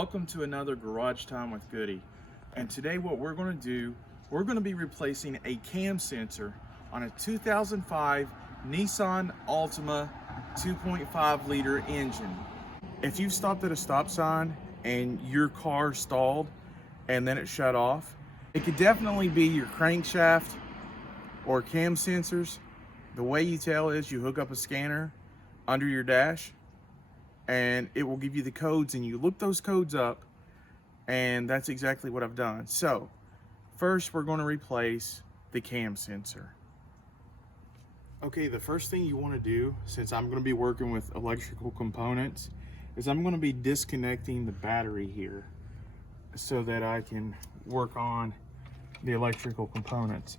welcome to another Garage Time with Goody. And today what we're going to do, we're going to be replacing a cam sensor on a 2005 Nissan Altima 2.5 liter engine. If you've stopped at a stop sign and your car stalled and then it shut off, it could definitely be your crankshaft or cam sensors. The way you tell is you hook up a scanner under your dash and it will give you the codes, and you look those codes up, and that's exactly what I've done. So first we're going to replace the cam sensor. Okay, the first thing you want to do, since I'm going to be working with electrical components, is I'm going to be disconnecting the battery here so that I can work on the electrical components.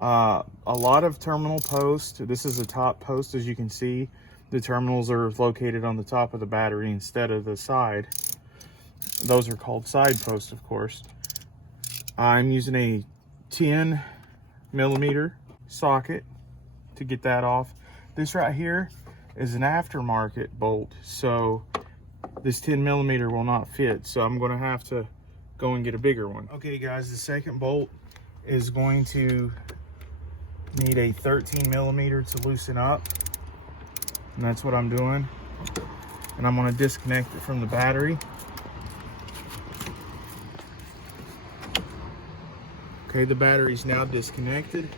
A lot of terminal posts, this is a top post, as you can see, the terminals are located on the top of the battery instead of the side. Those are called side posts, of course. I'm using a 10mm socket to get that off. This right here is an aftermarket bolt, so this 10mm will not fit, so I'm going to have to go and get a bigger one. Okay guys, the second bolt is going to need a 13mm to loosen up, and that's what I'm doing. And I'm going to disconnect it from the battery. Okay, the battery's now disconnected.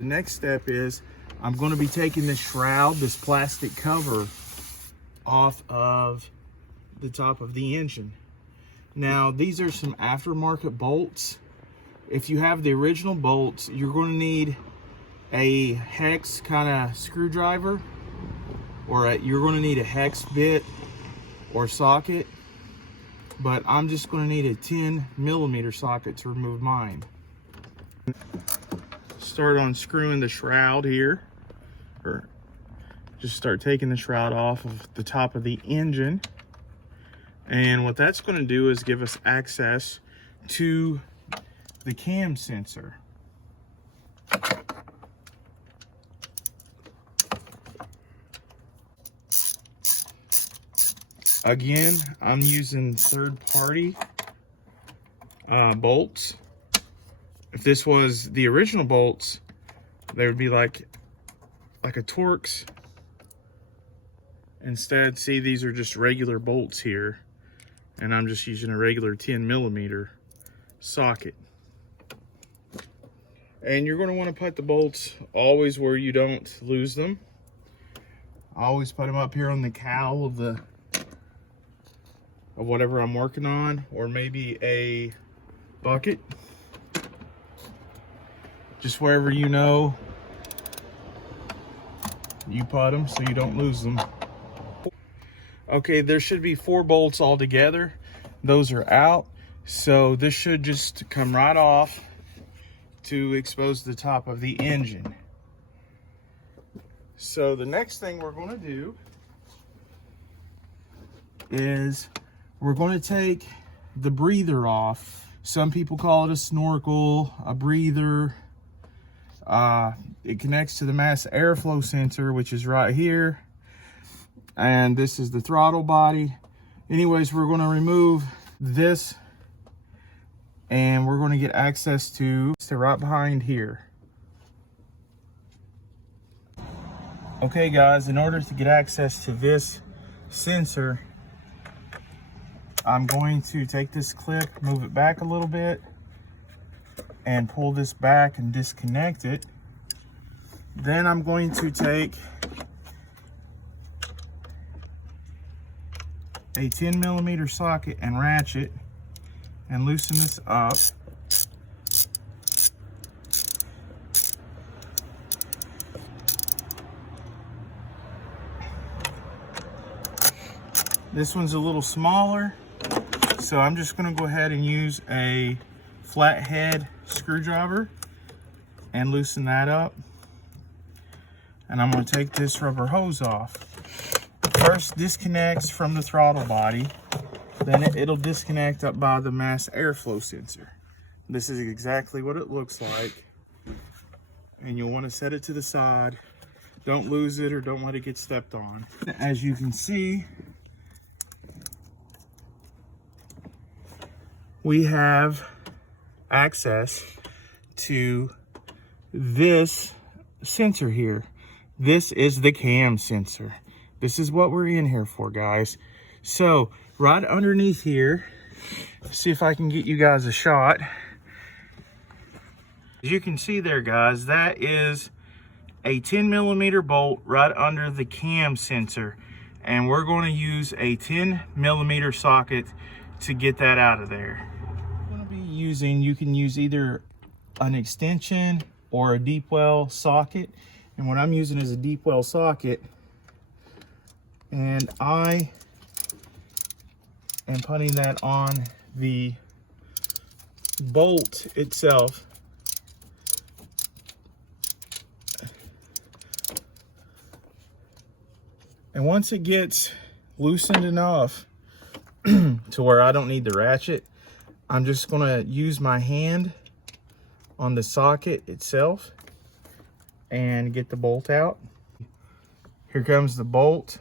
The next step is I'm going to be taking this shroud, this plastic cover, off of the top of the engine. Now, these are some aftermarket bolts. If you have the original bolts, you're going to need a hex kind of screwdriver, or you're going to need a hex bit or socket, but I'm just going to need a 10mm socket to remove mine. Start unscrewing the shroud here, or just start taking the shroud off of the top of the engine. And what that's going to do is give us access to the cam sensor. Again, I'm using third-party bolts. If this was the original bolts, they would be like a Torx. Instead, see, these are just regular bolts here, and I'm just using a regular 10mm socket. And you're going to want to put the bolts always where you don't lose them. I always put them up here on the cowl of whatever I'm working on, or maybe a bucket. Just wherever you know you put them so you don't lose them. Okay, there should be 4 bolts all together. Those are out, so this should just come right off to expose the top of the engine. So the next thing we're going to do is we're going to take the breather off. Some people call it a snorkel, a breather. It connects to the mass airflow sensor, which is right here. And this is the throttle body. Anyways, we're going to remove this, and we're going to get access to right behind here. Okay guys, in order to get access to this sensor, I'm going to take this clip, move it back a little bit, and pull this back and disconnect it. Then I'm going to take a 10mm socket and ratchet and loosen this up. This one's a little smaller, so I'm just going to go ahead and use a flathead screwdriver and loosen that up. And I'm going to take this rubber hose off. First disconnects from the throttle body, then it'll disconnect up by the mass airflow sensor. This is exactly what it looks like, and you'll want to set it to the side. Don't lose it, or don't let it get stepped on. As you can see, we have access to this sensor here. This is the cam sensor. This is what we're in here for, guys. So right underneath here, let's see if I can get you guys a shot. As you can see there, guys, that is a 10mm bolt right under the cam sensor, and we're going to use a 10mm socket to get that out of there. I'm going to be using, you can use either an extension or a deep well socket, and what I'm using is a deep well socket, and I am putting that on the bolt itself. And once it gets loosened enough to where I don't need the ratchet, I'm just gonna use my hand on the socket itself and get the bolt out. Here comes the bolt.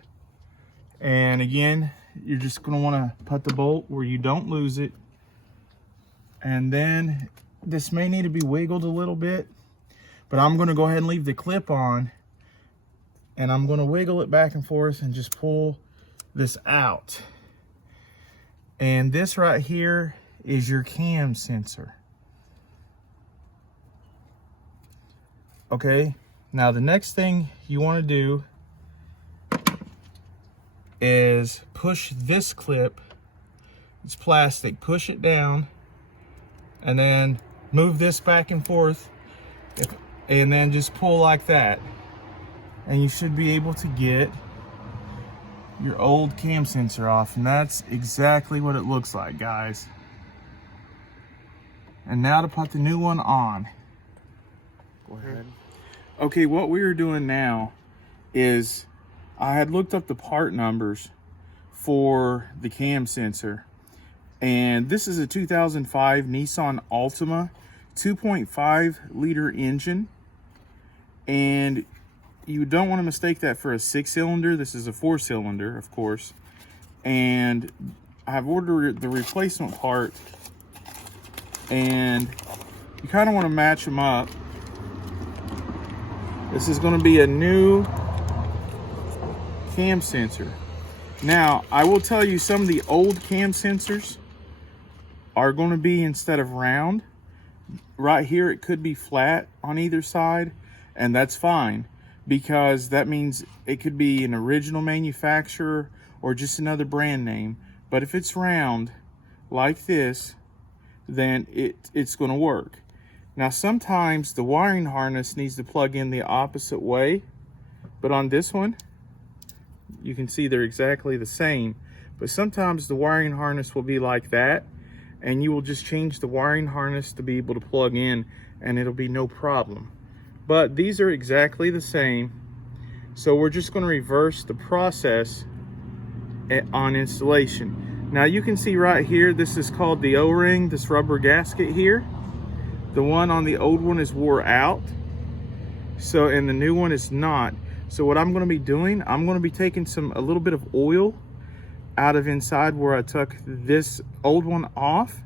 And again, you're just gonna wanna put the bolt where you don't lose it. And then this may need to be wiggled a little bit, but I'm gonna go ahead and leave the clip on, and I'm gonna wiggle it back and forth and just pull this out. And this right here is your cam sensor. Okay, now the next thing you wanna do is push this clip. It's plastic, push it down, and then move this back and forth, and then just pull like that. And you should be able to get your old cam sensor off, and that's exactly what it looks like, guys. And now to put the new one on. Go ahead. Okay, what we are doing now is I had looked up the part numbers for the cam sensor, and this is a 2005 Nissan Altima 2.5 liter engine, and you don't want to mistake that for a 6-cylinder. This is a 4-cylinder, of course. And I've ordered the replacement part, and you kind of want to match them up. This is going to be a new cam sensor. Now, I will tell you, some of the old cam sensors are going to be, instead of round, right here it could be flat on either side, and that's fine, because that means it could be an original manufacturer or just another brand name. But if it's round like this, then it's going to work. Now, sometimes the wiring harness needs to plug in the opposite way, but on this one you can see they're exactly the same. But sometimes the wiring harness will be like that, and you will just change the wiring harness to be able to plug in, and it'll be no problem. But these are exactly the same, so we're just going to reverse the process on installation. Now you can see right here, this is called the O-ring, this rubber gasket here. The one on the old one is wore out, so, and the new one is not. So what I'm going to be doing, I'm going to be taking a little bit of oil out of inside where I took this old one off,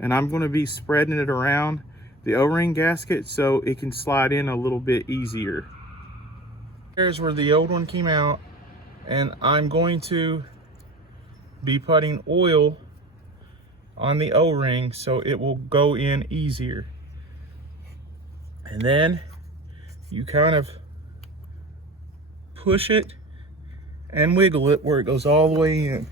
and I'm going to be spreading it around the O-ring gasket so it can slide in a little bit easier. Here's where the old one came out, and I'm going to be putting oil on the O-ring so it will go in easier. And then you kind of push it and wiggle it where it goes all the way in.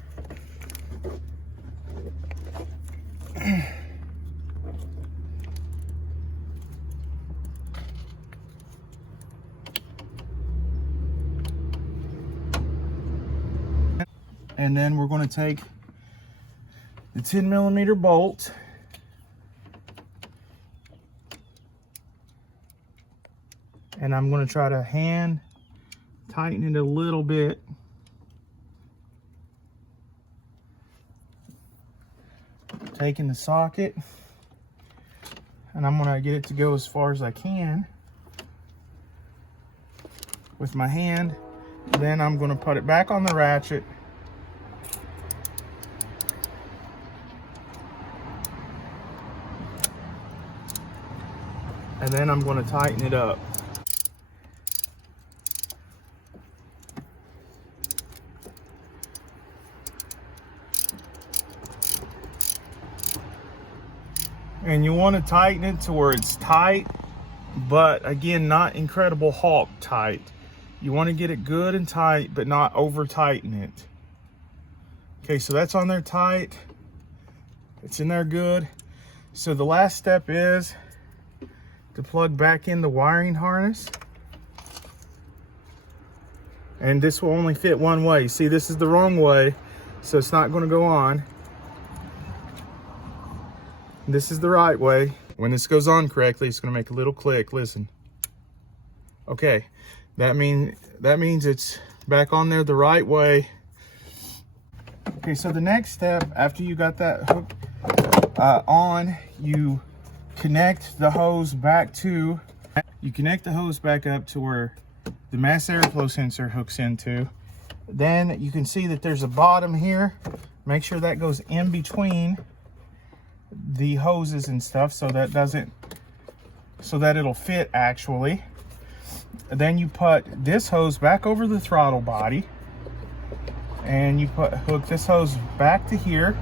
And then we're going to take the 10mm bolt and I'm going to try to hand tighten it a little bit. Taking the socket, and I'm going to get it to go as far as I can with my hand. Then I'm going to put it back on the ratchet and then I'm going to tighten it up. And you want to tighten it to where it's tight, but again, not incredible Hulk tight. You want to get it good and tight, but not over tighten it. Okay, so that's on there tight. It's in there good. So the last step is to plug back in the wiring harness. And this will only fit one way. See, this is the wrong way, so it's not going to go on. This is the right way. When this goes on correctly, it's going to make a little click. Listen. Okay, that means it's back on there the right way. Okay, so the next step after you got that hook on, you connect the hose back to. You connect the hose back up to where the mass airflow sensor hooks into. Then you can see that there's a bottom here. Make sure that goes in between the hoses and stuff so that it'll fit actually. Then you put this hose back over the throttle body, and you hook this hose back to here.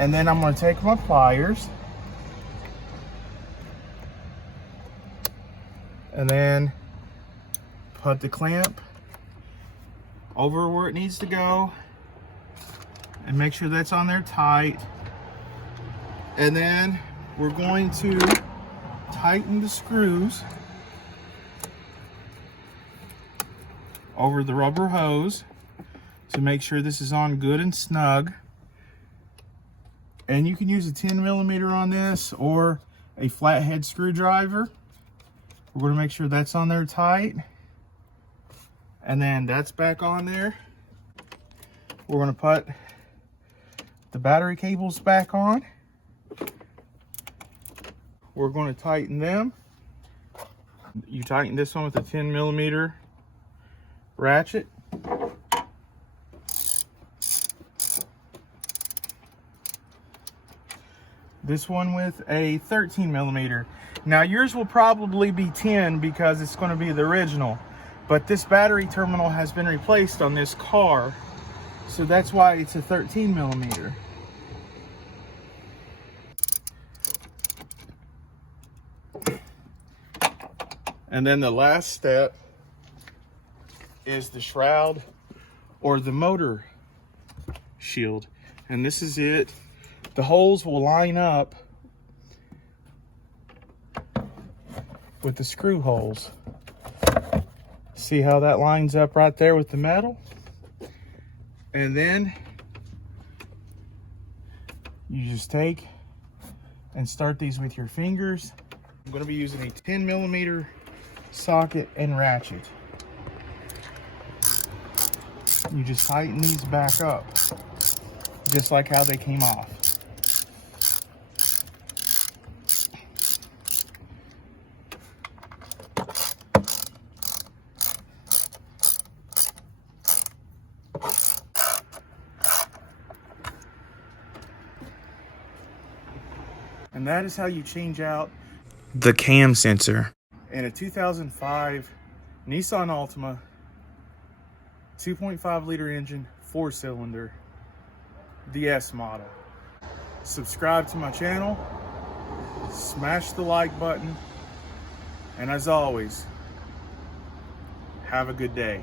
And then I'm going to take my pliers and then put the clamp over where it needs to go. And make sure that's on there tight. And then we're going to tighten the screws over the rubber hose to make sure this is on good and snug. And you can use a 10mm on this or a flathead screwdriver. We're going to make sure that's on there tight. And then that's back on there. We're going to put the battery cables back on. We're going to tighten them. You tighten this one with a 10mm ratchet. This one with a 13mm. Now yours will probably be 10 because it's going to be the original, but this battery terminal has been replaced on this car. So that's why it's a 13mm. And then the last step is the shroud or the motor shield. And this is it. The holes will line up with the screw holes. See how that lines up right there with the metal? And then you just take and start these with your fingers. I'm going to be using a 10mm socket and ratchet. You just tighten these back up, just like how they came off. And that is how you change out the cam sensor in a 2005 Nissan Altima 2.5 liter engine, 4-cylinder, the S model. Subscribe to my channel, smash the like button, and as always, have a good day.